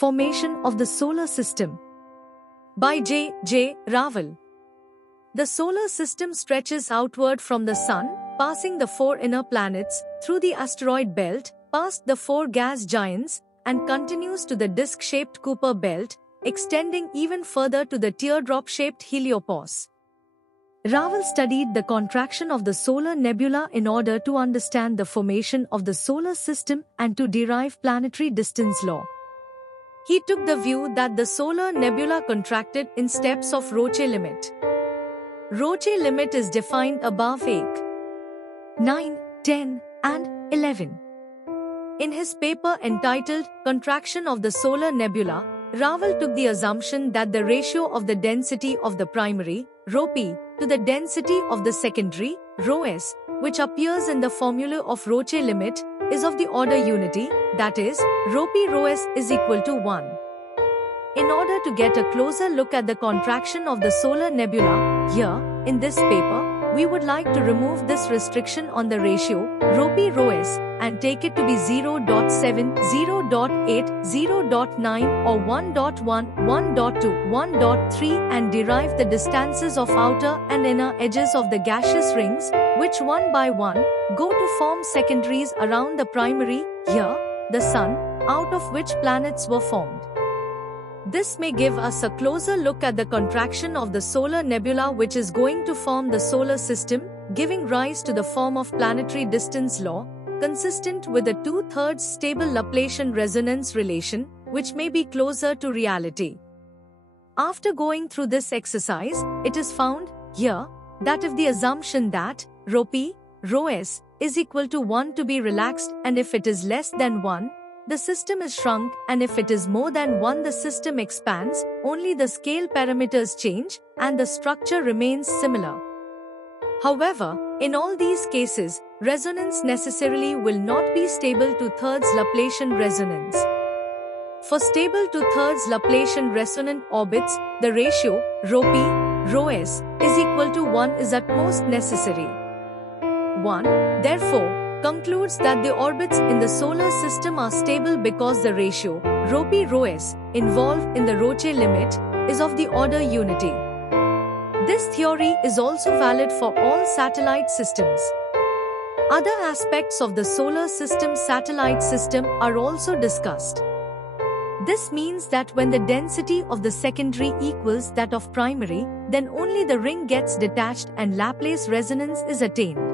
Formation of the Solar System by J. J. Raval. The solar system stretches outward from the Sun, passing the four inner planets, through the asteroid belt, past the four gas giants, and continues to the disc-shaped Kuiper belt, extending even further to the teardrop-shaped heliopause. Raval studied the contraction of the solar nebula in order to understand the formation of the solar system and to derive planetary distance law. He took the view that the solar nebula contracted in steps of Roche limit. Roche limit is defined above 8, 9, 10, and 11. In his paper entitled Contraction of the Solar Nebula, Raval took the assumption that the ratio of the density of the primary, ρp, to the density of the secondary, ρs, which appears in the formula of Roche limit, is of the order unity, that is, ρp ρs is equal to 1. In order to get a closer look at the contraction of the solar nebula, here, in this paper, we would like to remove this restriction on the ratio, ρp ρs, and take it to be 0.7, 0.8, 0.9 or 1.1, 1.2, 1.3 and derive the distances of outer and inner edges of the gaseous rings, which one by one, go to form secondaries around the primary, here, the Sun, out of which planets were formed. This may give us a closer look at the contraction of the solar nebula which is going to form the solar system, giving rise to the form of planetary distance law, consistent with a 2/3 stable Laplacian resonance relation, which may be closer to reality. After going through this exercise, it is found, here, that if the assumption that ρp, ρs, is equal to 1 to be relaxed and if it is less than 1, the system is shrunk and if it is more than 1 the system expands, only the scale parameters change and the structure remains similar. However, in all these cases, resonance necessarily will not be stable 2/3 Laplacian resonance. For stable 2/3 Laplacian resonant orbits, the ratio, ρp, ρs, is equal to 1 is at most necessary. 1, therefore, concludes that the orbits in the solar system are stable because the ratio, ρp ρs, involved in the Roche limit, is of the order unity. This theory is also valid for all satellite systems. Other aspects of the solar system satellite system are also discussed. This means that when the density of the secondary equals that of primary, then only the ring gets detached and Laplace resonance is attained.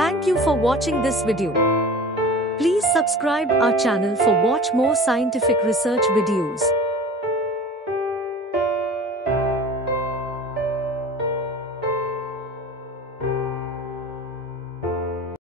Thank you for watching this video. Please subscribe our channel for watch more scientific research videos.